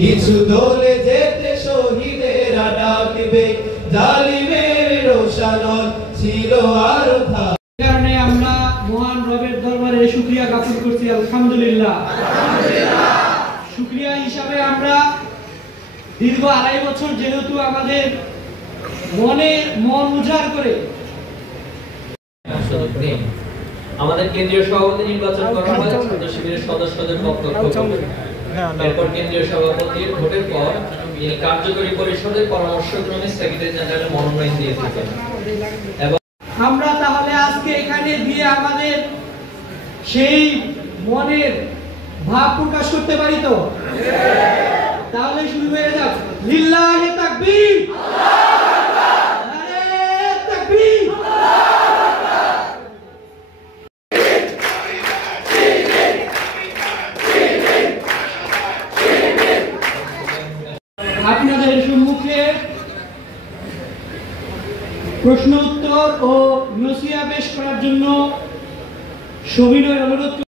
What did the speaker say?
কিছু দলে যেতে শহীদেরা ডাকবে, জালিমের রোশানল ছিল আরো কারণে আমরা মহান রবের দরবারে শুকরিয়া জ্ঞাপন করছি। আলহামদুলিল্লাহ। শুকরিয়া হিসাবে আমরা দীর্ঘ ২.৫ বছর যেহেতু আমাদের মন উজাড় করে আমাদের কেন্দ্রীয় সভাপতি নির্বাচন করা হয় ছাত্র শিবিরের সদস্যদের পক্ষ থেকে। এরপর কেন্দ্রীয় সভাপতির ভোটের পর তিনি কার্যকরী পরিষদের পরামর্শক্রমে সেক্রেটারি জেনারেল মনোনয়ন দিয়ে থাকেন। আমরা তাহলে আজকে এখানে দিয়ে আমাদের সেই মনের ভাব প্রকাশ করতে পারি তো? তাহলে শুরু হয়ে যাক। লিল্লাহি তাকবীর, নারে তাকবীর। আপনাদের সম্মুখে প্রশ্ন উত্তর ও নসিহা পেশ করার জন্য সবিনয় অনুরোধ